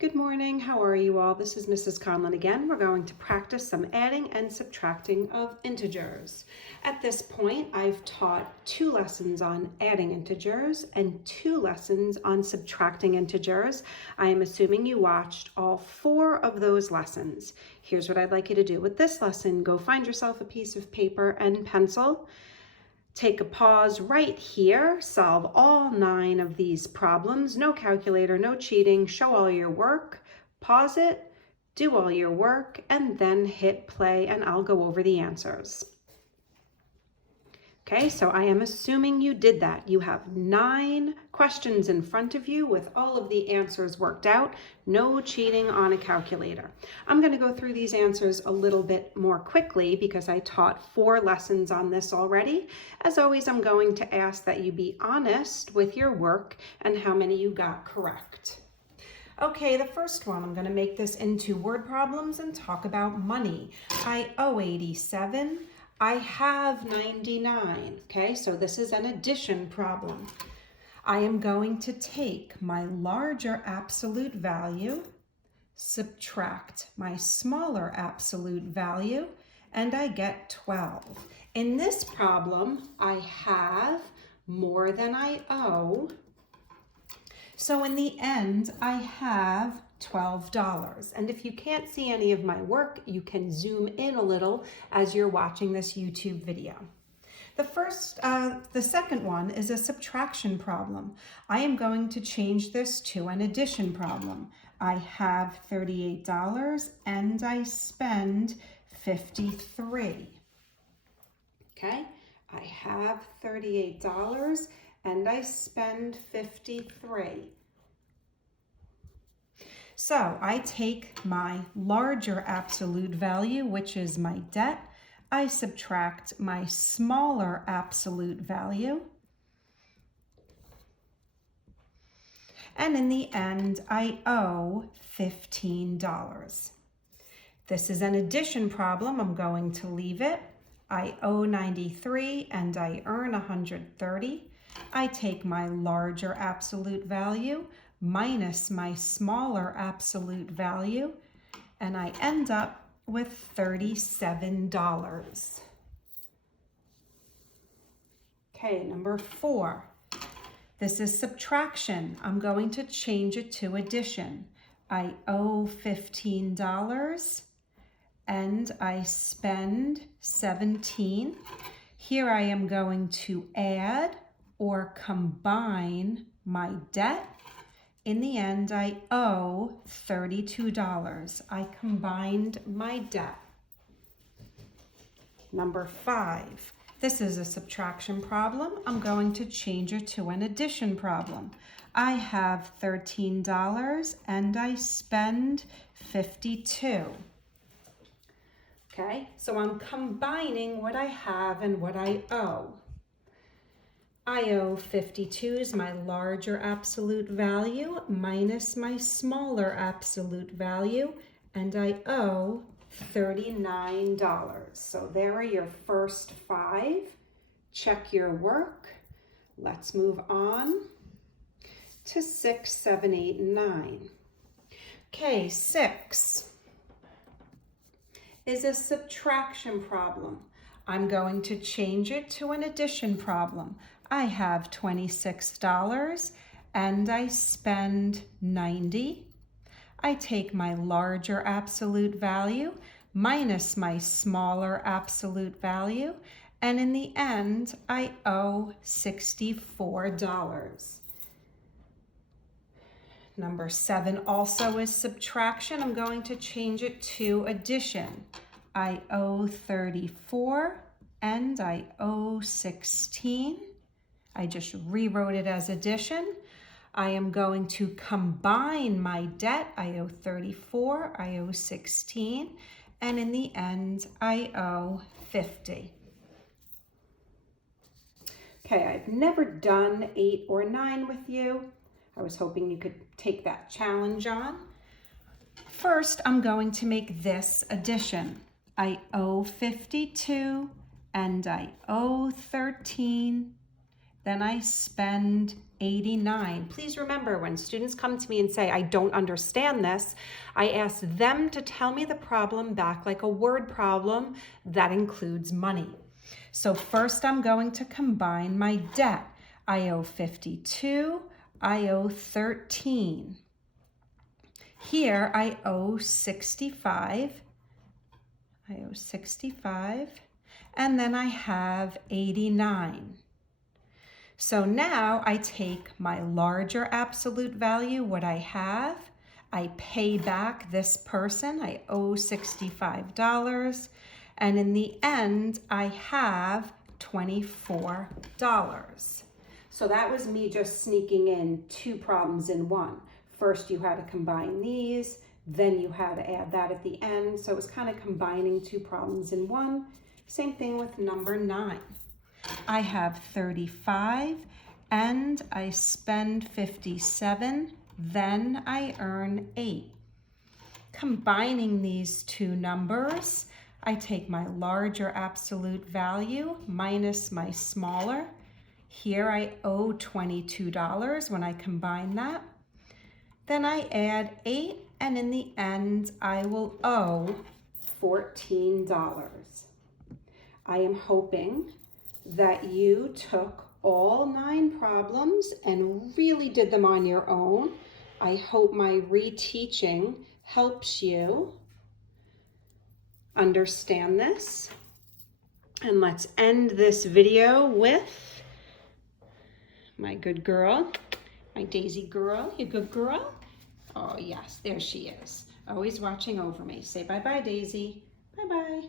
Good morning, how are you all? This is Mrs. Conlon again. We're going to practice some adding and subtracting of integers. At this point, I've taught 2 lessons on adding integers and 2 lessons on subtracting integers. I am assuming you watched all 4 of those lessons. Here's what I'd like you to do with this lesson. Go find yourself a piece of paper and pencil. Take a pause right here, solve all 9 of these problems, no calculator, no cheating, show all your work, pause it, do all your work, and then hit play and I'll go over the answers. Okay, so I am assuming you did that. You have 9 questions in front of you with all of the answers worked out. No cheating on a calculator. I'm going to go through these answers a little bit more quickly because I taught 4 lessons on this already. As always, I'm going to ask that you be honest with your work and how many you got correct. Okay, the first one, I'm going to make this into word problems and talk about money. I owe 87. I have 99, okay? So this is an addition problem. I am going to take my larger absolute value, subtract my smaller absolute value, and I get 12. In this problem, I have more than I owe. So in the end, I have $12. And if you can't see any of my work, you can zoom in a little as you're watching this YouTube video. The second one is a subtraction problem. I am going to change this to an addition problem. I have $38 and I spend 53. Okay, I have $38 and I spend 53. So I take my larger absolute value, which is my debt. I subtract my smaller absolute value. And in the end, I owe $15. This is an addition problem. I'm going to leave it. I owe 93 and I earn 130. I take my larger absolute value minus my smaller absolute value, and I end up with $37. Okay, number 4. This is subtraction. I'm going to change it to addition. I owe $15 and I spend 17. Here I am going to add or combine my debt. In the end, I owe $32. I combined my debt. Number 5. This is a subtraction problem. I'm going to change it to an addition problem. I have $13 and I spend 52. Okay, so I'm combining what I have and what I owe. I owe 52 is my larger absolute value minus my smaller absolute value, and I owe $39. So there are your first 5. Check your work. Let's move on to 6, 7, 8, and 9. Okay, 6 is a subtraction problem. I'm going to change it to an addition problem. I have $26 and I spend 90. I take my larger absolute value minus my smaller absolute value, and in the end, I owe $64. Number 7 also is subtraction. I'm going to change it to addition. I owe 34 and I owe 16. I just rewrote it as addition. I am going to combine my debt. I owe 34, I owe 16, and in the end, I owe 50. Okay, I've never done 8 or 9 with you. I was hoping you could take that challenge on. First, I'm going to make this addition. I owe 52 and I owe 13, Then I spend 89. Please remember, when students come to me and say, I don't understand this, I ask them to tell me the problem back like a word problem that includes money. So first I'm going to combine my debt. I owe 52, I owe 13. Here I owe 65, and then I have 89. So now I take my larger absolute value, what I have, I pay back this person, I owe $65, and in the end, I have $24. So that was me just sneaking in 2 problems in one. First, you had to combine these, then you had to add that at the end. So it was kind of combining 2 problems in one. Same thing with number 9. I have 35 and I spend 57, then I earn 8. Combining these 2 numbers, I take my larger absolute value minus my smaller. Here I owe $22 when I combine that. Then I add 8, and in the end, I will owe $14. I am hoping that you took all 9 problems and really did them on your own. I hope my reteaching helps you understand this. And let's end this video with my good girl, my Daisy girl. You good girl? Oh yes, there she is. Always watching over me. Say bye-bye, Daisy. Bye-bye.